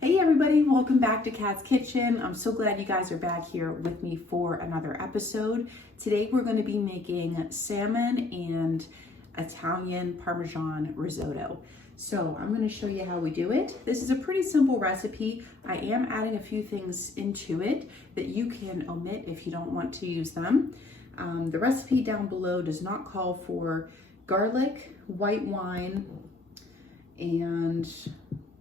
Hey everybody, welcome back to Kat's Kitchen. I'm so glad you guys are back here with me for another episode. Today we're going to be making salmon and Italian Parmesan risotto. So I'm going to show you how we do it. This is a pretty simple recipe. I am adding a few things into it that you can omit if you don't want to use them. The recipe down below does not call for garlic, white wine, and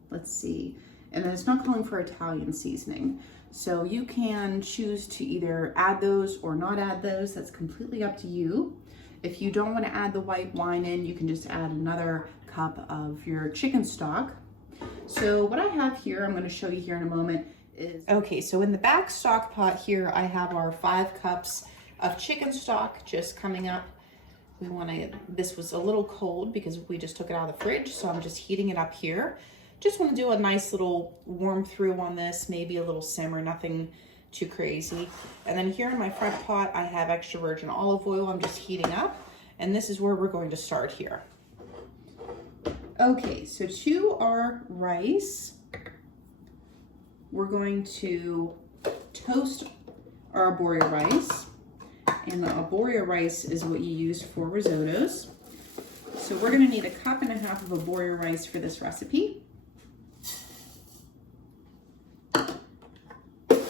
let's see. And then it's not calling for Italian seasoning. So you can choose to either add those or not add those. That's completely up to you. If you don't want to add the white wine in, you can just add another cup of your chicken stock. So what I have here, I'm going to show you here in a moment, is... Okay, so in the back stock pot here, I have our 5 cups of chicken stock just coming up. This was a little cold because we just took it out of the fridge, so I'm just heating it up here. Just want to do a nice little warm through on this, maybe a little simmer, nothing too crazy. And then here in my front pot, I have extra virgin olive oil I'm just heating up. And this is where we're going to start here. Okay, so to our rice, we're going to toast our arborio rice. And the arborio rice is what you use for risottos. So we're going to need 1.5 cups of arborio rice for this recipe.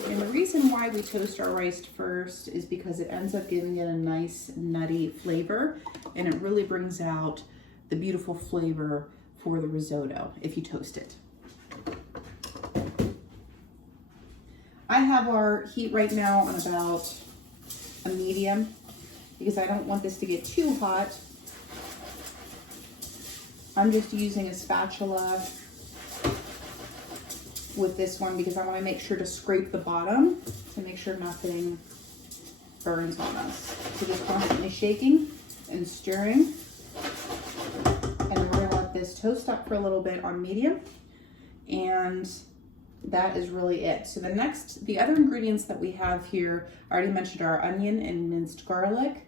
And the reason why we toast our rice first is because it ends up giving it a nice nutty flavor, and it really brings out the beautiful flavor for the risotto if you toast it. I have our heat right now on about a medium because I don't want this to get too hot. I'm just using a spatula with this one because I want to make sure to scrape the bottom to make sure nothing burns on us. So just constantly shaking and stirring. And then we're going to let this toast up for a little bit on medium. And that is really it. So the other ingredients that we have here, I already mentioned our onion and minced garlic.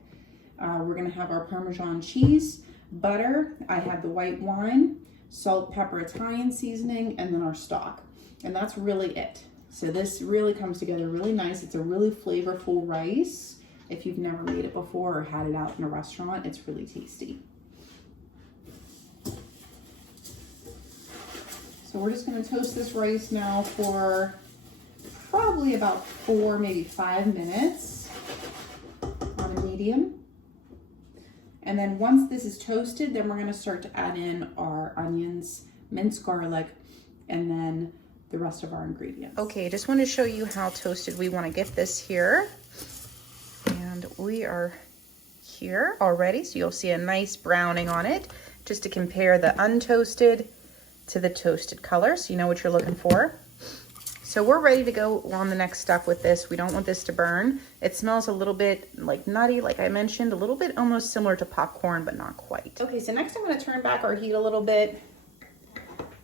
We're going to have our Parmesan cheese, butter. I have the white wine, salt, pepper, Italian seasoning, and then our stock. And that's really it. So this really comes together really nice. It's a really flavorful rice. If you've never made it before or had it out in a restaurant, it's really tasty. So we're just going to toast this rice now for probably about 4, maybe 5 minutes on a medium. And then once this is toasted, then we're going to start to add in our onions, minced garlic, and then the rest of our ingredients. Okay, just want to show you how toasted we want to get this here. And we are here already, so you'll see a nice browning on it, just to compare the untoasted to the toasted color, so you know what you're looking for. So we're ready to go on the next step with this. We don't want this to burn. It smells a little bit like nutty, like I mentioned, a little bit almost similar to popcorn, but not quite. Okay, so next I'm going to turn back our heat a little bit.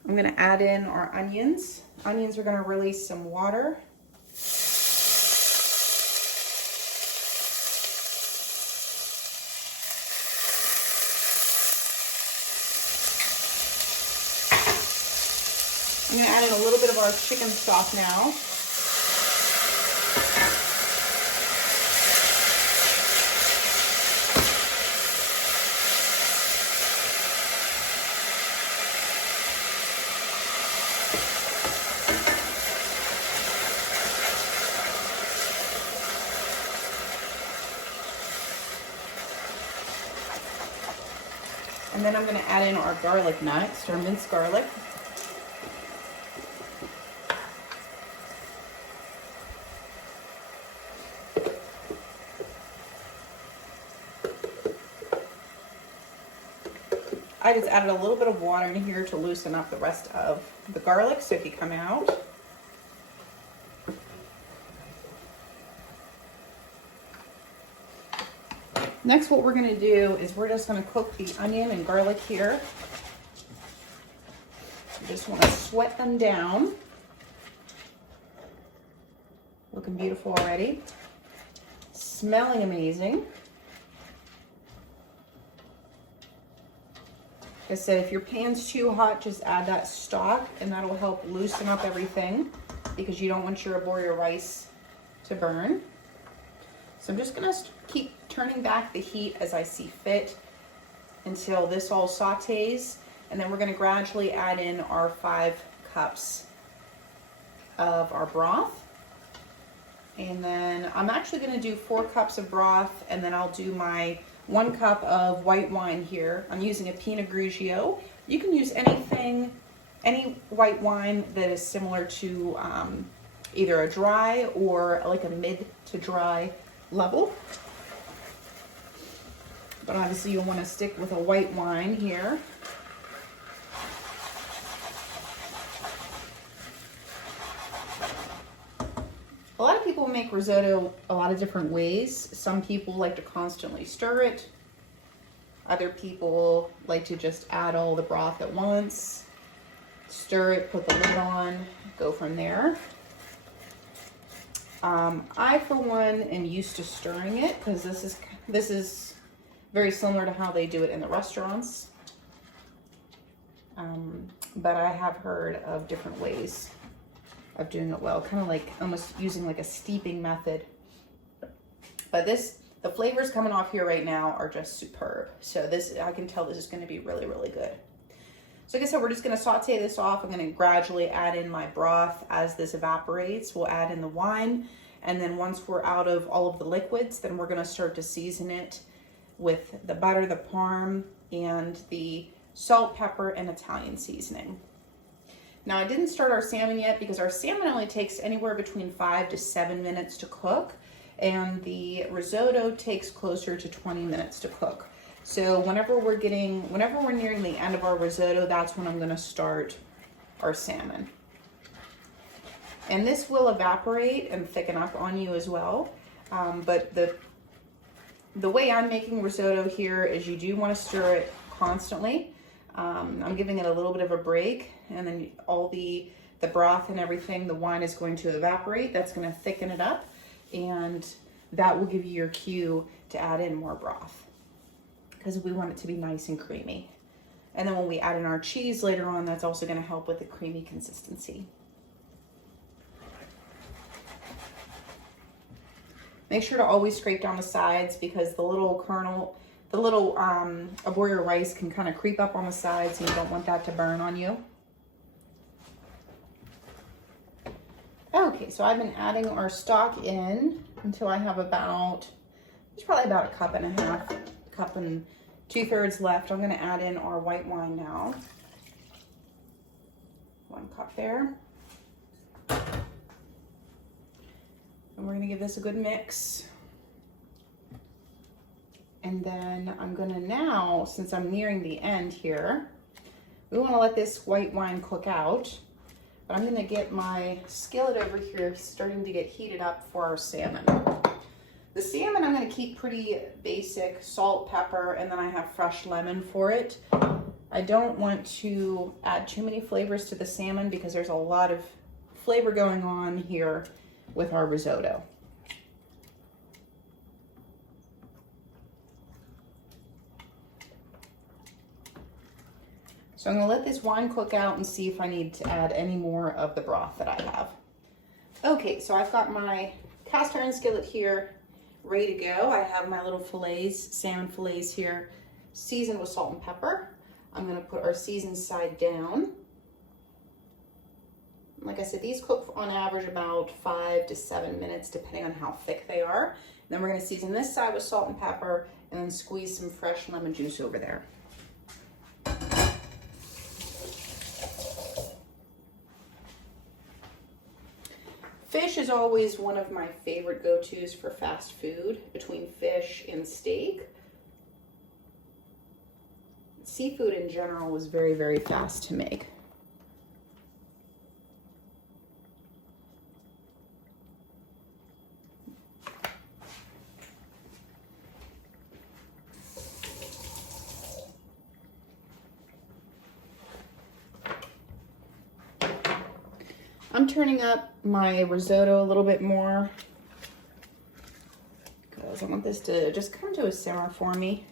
I'm going to add in our onions. Onions are going to release some water. I'm going to add in a little bit of our chicken stock now. And then I'm going to add in our garlic nuts, our minced garlic. I just added a little bit of water in here to loosen up the rest of the garlic so it can come out. Next, what we're going to do is we're just going to cook the onion and garlic here. You just want to sweat them down. Looking beautiful already. Smelling amazing. Like I said, if your pan's too hot, just add that stock and that'll help loosen up everything because you don't want your arborio rice to burn. So I'm just gonna keep turning back the heat as I see fit until this all sautés, and then we're gonna gradually add in our 5 cups of our broth. And then I'm actually gonna do 4 cups of broth, and then I'll do my 1 cup of white wine here. I'm using a Pinot Grigio. You can use anything, any white wine that is similar to either a dry or like a mid to dry level. But obviously you'll want to stick with a white wine here. A lot of people make risotto a lot of different ways. Some people like to constantly stir it. Other people like to just add all the broth at once, stir it, put the lid on, go from there. I, for one, am used to stirring it because this is very similar to how they do it in the restaurants. But I have heard of different ways of doing it well, kind of like almost using like a steeping method. But the flavors coming off here right now are just superb. So this, I can tell this is going to be really, really good. So like I said, we're just going to saute this off. I'm going to gradually add in my broth as this evaporates. We'll add in the wine. And then once we're out of all of the liquids, then we're going to start to season it with the butter, the parm, and the salt, pepper, and Italian seasoning. Now I didn't start our salmon yet because our salmon only takes anywhere between 5 to 7 minutes to cook. And the risotto takes closer to 20 minutes to cook. So whenever we're nearing the end of our risotto, that's when I'm gonna start our salmon. And this will evaporate and thicken up on you as well. But the way I'm making risotto here is you do wanna stir it constantly. I'm giving it a little bit of a break, and then all the broth and everything, the wine is going to evaporate. That's gonna thicken it up, and that will give you your cue to add in more broth because we want it to be nice and creamy. And then when we add in our cheese later on, that's also going to help with the creamy consistency. Make sure to always scrape down the sides because the little kernel, the little arborio rice can kind of creep up on the sides, and you don't want that to burn on you. Okay, so I've been adding our stock in until I have there's probably about a cup and a half, cup and 2/3 left. I'm gonna add in our white wine now. 1 cup there. And we're gonna give this a good mix. And then I'm gonna now, since I'm nearing the end here, we wanna let this white wine cook out. But I'm gonna get my skillet over here starting to get heated up for our salmon. The salmon I'm gonna keep pretty basic, salt, pepper, and then I have fresh lemon for it. I don't want to add too many flavors to the salmon because there's a lot of flavor going on here with our risotto. So I'm gonna let this wine cook out and see if I need to add any more of the broth that I have. Okay, so I've got my cast iron skillet here ready to go. I have my little fillets, salmon fillets here, seasoned with salt and pepper. I'm gonna put our seasoned side down. Like I said, these cook on average about 5 to 7 minutes, depending on how thick they are. And then we're gonna season this side with salt and pepper and then squeeze some fresh lemon juice over there. Fish is always one of my favorite go-tos for fast food, between fish and steak. Seafood in general is very, very fast to make. I'm turning up my risotto a little bit more because I want this to just come to a simmer for me.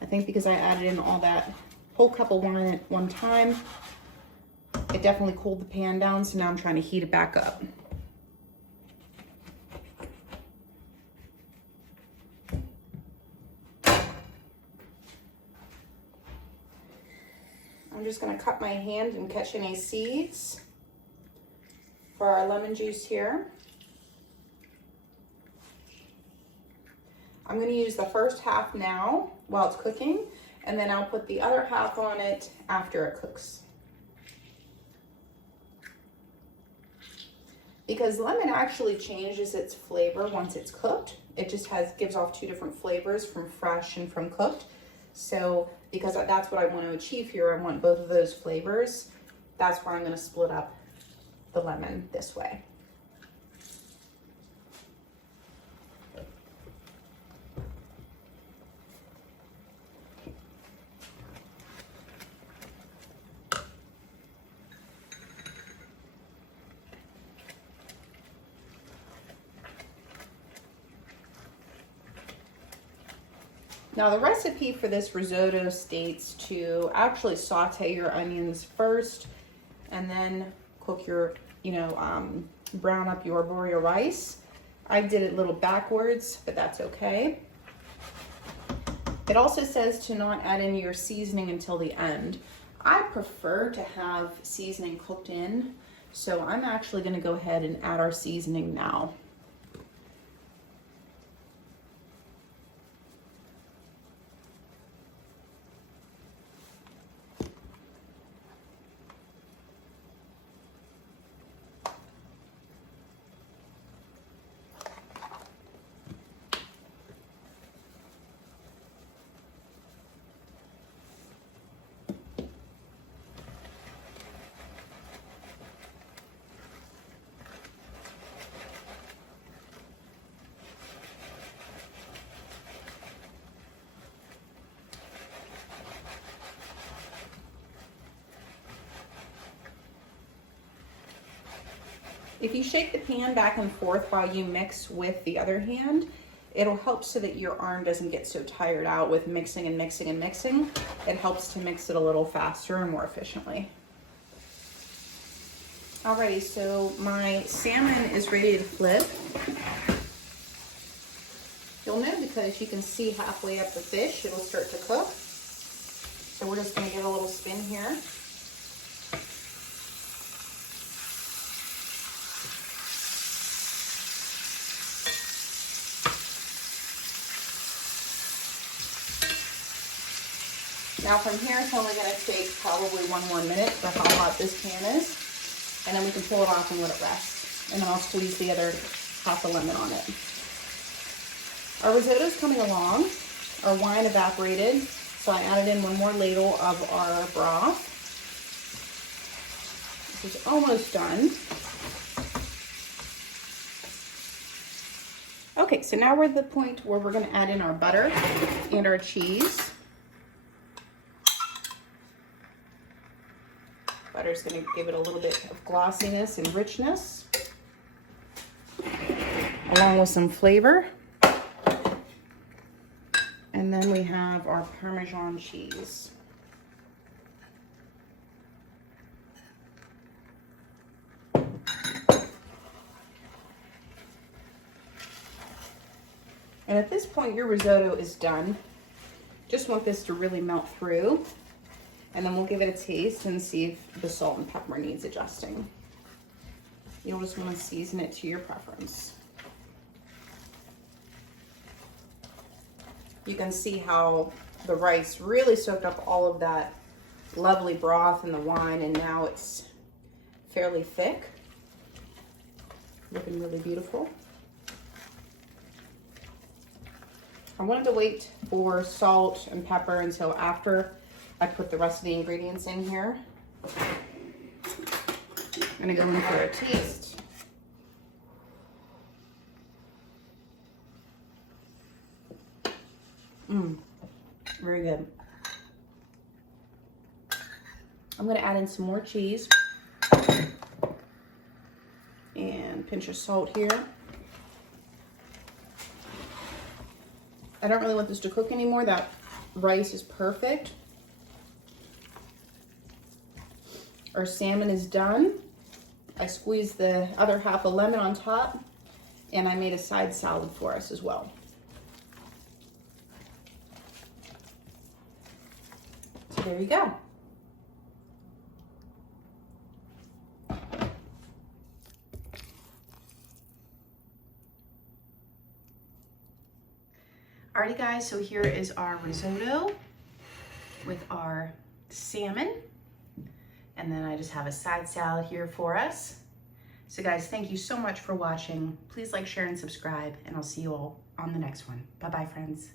I think because I added in all that whole cup of wine at one time. It definitely cooled the pan down, so now I'm trying to heat it back up. I'm just going to cut my hand and catch any seeds for our lemon juice here. I'm going to use the first half now while it's cooking, and then I'll put the other half on it after it cooks. Because lemon actually changes its flavor once it's cooked. It just gives off two different flavors, from fresh and from cooked. So because that's what I want to achieve here, I want both of those flavors. That's why I'm going to split up the lemon this way. Now the recipe for this risotto states to actually saute your onions first and then cook your, brown up your arborio rice. I did it a little backwards, but that's okay. It also says to not add in your seasoning until the end. I prefer to have seasoning cooked in, so I'm actually going to go ahead and add our seasoning now. If you shake the pan back and forth while you mix with the other hand, it'll help so that your arm doesn't get so tired out with mixing and mixing and mixing. It helps to mix it a little faster and more efficiently. Alrighty, so my salmon is ready to flip. You'll know because you can see halfway up the fish, it'll start to cook. So we're just gonna give it a little spin here. Now from here, it's only going to take probably 1 more minute for how hot this pan is. And then we can pull it off and let it rest. And then I'll squeeze the other half a lemon on it. Our risotto's coming along. Our wine evaporated. So I added in 1 more ladle of our broth. This is almost done. Okay, so now we're at the point where we're going to add in our butter and our cheese. Butter's going to give it a little bit of glossiness and richness, along with some flavor. And then we have our Parmesan cheese. And at this point, your risotto is done. Just want this to really melt through. And then we'll give it a taste and see if the salt and pepper needs adjusting. You'll just want to season it to your preference. You can see how the rice really soaked up all of that lovely broth and the wine, and now it's fairly thick. Looking really beautiful. I wanted to wait for salt and pepper until after I put the rest of the ingredients in here. I'm gonna go in for a taste. Very good. I'm gonna add in some more cheese and pinch of salt here. I don't really want this to cook anymore. That rice is perfect. Our salmon is done. I squeezed the other half a lemon on top, and I made a side salad for us as well. So there you go. Alrighty guys, so here is our risotto with our salmon. And then I just have a side salad here for us. So guys, thank you so much for watching. Please like, share, and subscribe, and I'll see you all on the next one. Bye-bye, friends.